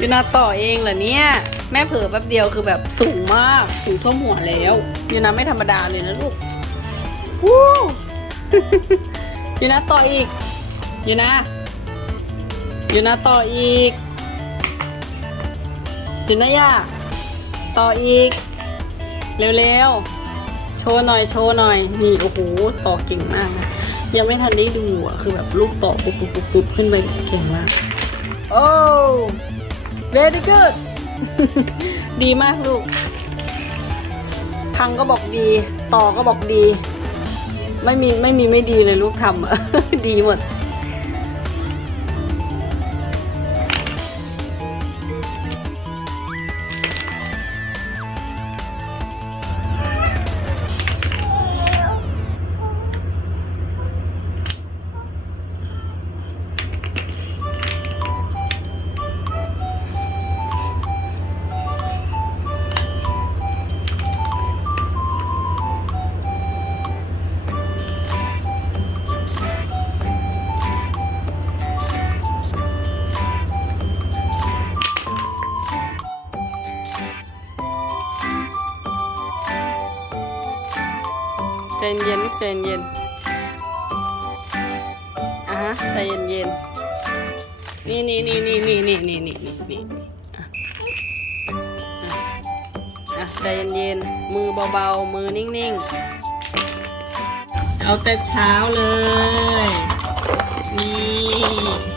ยูนาต่อเองเหรอเนี่ย แม่เผลอแป๊บเดียวคือแบบสูงมากสูงท่วมหัวแล้วยูนาไม่ธรรมดาเลยนะลูกวู้ยูนาต่ออีกยูนายูนาต่ออีกยูนายาต่ออีก เร็วๆ โชว์หน่อยโชว์หน่อยนี่โอ้โหต่อเก่งมากนะยังไม่ทันได้ดูอะคือแบบลูกต่อปุ๊บปุ๊บปุ๊บปุ๊บขึ้นไปเก่งมาก โอ้ very good ดีมากลูก พังก็บอกดี ต่อก็บอกดี ไม่มีไม่มีไม่ดีเลยลูกทำอะดีหมด เย็นลูกใจเย็นอะฮะใจเย็นๆนี่นี่นี่นี่นี่นี่นี่นี่นี่นี่อะอะใจเย็นๆมือเบาๆมือนิ่งๆ เอาแต่เช้าเลยนี่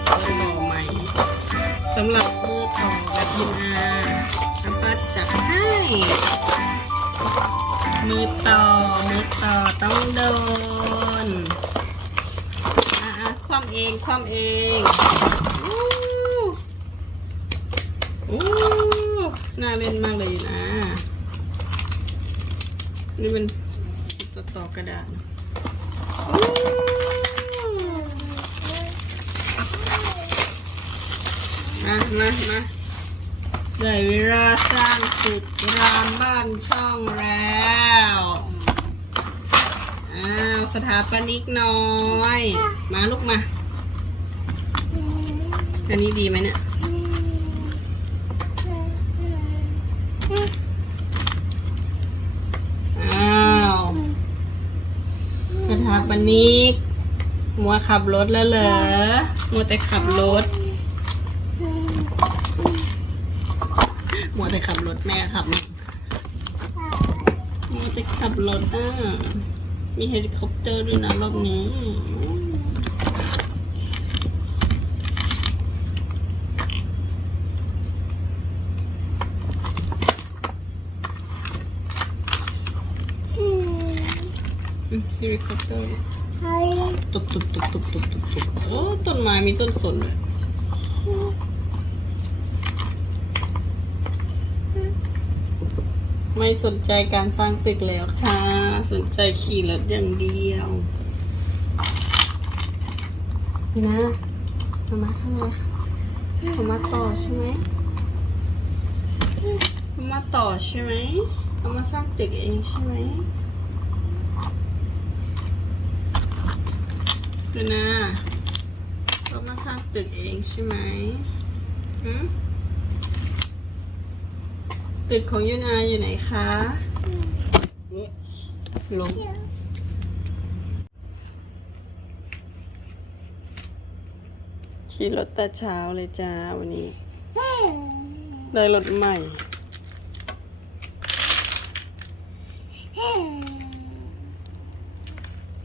ต้นต่อใหม่สำหรับมือต่อแบบยินอาน้ำปัดจัดให้ มือต่อ มือต่อต้องโดน อะคว่ำเอง คว่ำเองอู้อู้น่าเล่นมากเลยนะ นี่มันต่อต่อกระดาษมามามา ได้เวลาสร้างตึกรามบ้านช่องแล้วอ้าวสถาปนิกน้อย มาลูกมา อันนี้ดีไหมเนี่ยอ้าวสถาปนิกมัวขับรถแล้วเหรอมัวแต่ขับรถ มัวแต่ขับรถแม่ขับรถมัวแต่ขับรถอะมีเฮลิคอปเตอร์ด้วยนะรอบนี้อืมเฮลิคอปเตอร์ตุบตุบตุบตุบตุบตุบตุบโอ้ต้นไม้มีต้นสนเลย ไม่สนใจการสร้างตึกแล้วค่ะ สนใจขี่รถอย่างเดียวนี่นะมามาทำอะไรคะมามาต่อใช่ไหมมามาต่อใช่ไหมเอามาสร้างตึกเองใช่ไหมดูนะเรามาสร้างตึกเองใช่ไหมหืม ตึกของยุนาอยู่ไหนคะ นี่ลงขี่รถแต่เช้าเลยจ้าวันนี้ ได้รถใหม่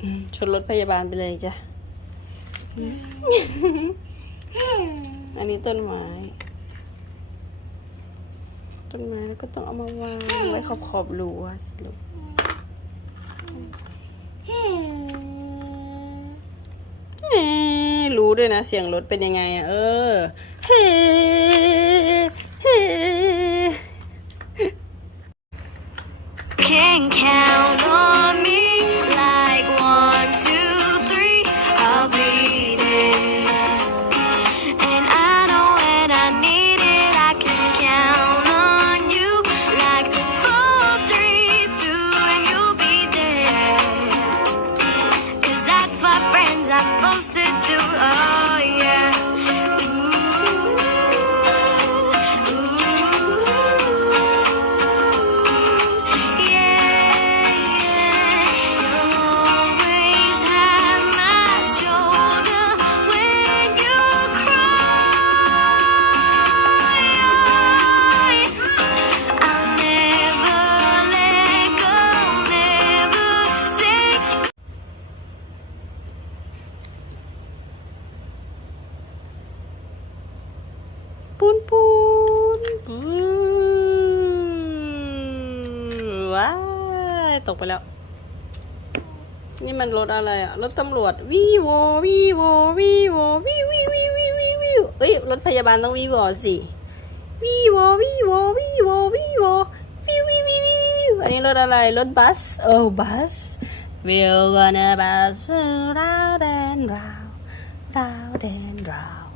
อืมชนรถพยาบาลไปเลยจ้ะ อันนี้ต้นไม้ ต้นไม้แล้วก็ต้องเอามาวางไว้ขอบขอบๆรั้วสิลูกรู้ด้วยนะ เสียงรถเป็นยังไงอะเออเฮ้เฮ้ Can count on ปูนปูนปูว้าตกไปแล้ว นี่มันรถอะไรอะรถตำรวจวีโววีโววีโววีวีวีวีวีวีเอ้ยรถพยาบาลต้องวีโวสิวีโววีโววีโววีโววีวีวีวีวีอันนี้รถอะไรรถบัสโอ้บัส We're gonna bus round and round round and round